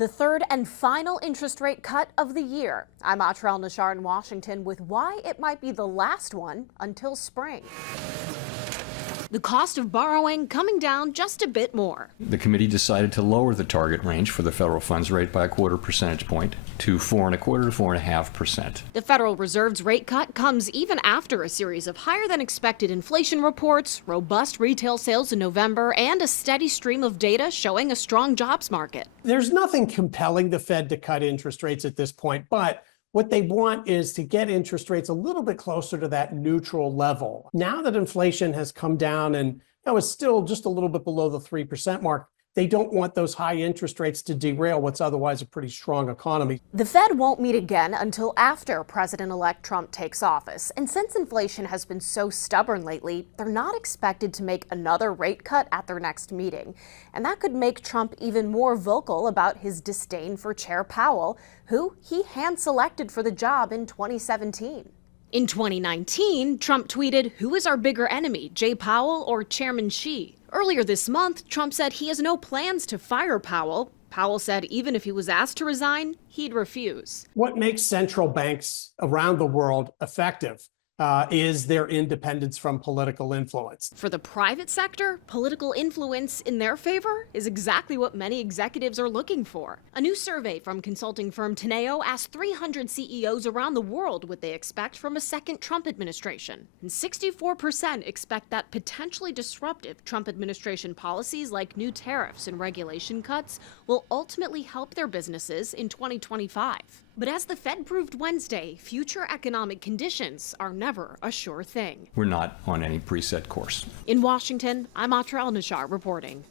The third and final interest rate cut of the year. I'm Atrell Nashar in Washington with why it might be the last one until spring. The cost of borrowing coming down just a bit more. The committee decided to lower the target range for the federal funds rate by a quarter percentage point to 4.25% to 4.5%. The Federal Reserve's rate cut comes even after a series of higher than expected inflation reports, robust retail sales in November, and a steady stream of data showing a strong jobs market. There's nothing compelling the Fed to cut interest rates at this point, but what they want is to get interest rates a little bit closer to that neutral level. Now that inflation has come down and is still just a little bit below the 3% mark, they don't want those high interest rates to derail what's otherwise a pretty strong economy. The Fed won't meet again until after President-elect Trump takes office. And since inflation has been so stubborn lately, they're not expected to make another rate cut at their next meeting. And that could make Trump even more vocal about his disdain for Chair Powell, who he hand-selected for the job in 2017. In 2019, Trump tweeted, "Who is our bigger enemy, Jay Powell or Chairman Xi?" Earlier this month, Trump said he has no plans to fire Powell. Powell said even if he was asked to resign, he'd refuse. What makes central banks around the world effective is their independence from political influence. For the private sector, political influence in their favor is exactly what many executives are looking for. A new survey from consulting firm Teneo asked 300 CEOs around the world what they expect from a second Trump administration. And 64% expect that potentially disruptive Trump administration policies like new tariffs and regulation cuts will ultimately help their businesses in 2025. But as the Fed proved Wednesday, future economic conditions are never a sure thing. We're not on any preset course. In Washington, I'm Atrell Nashar reporting.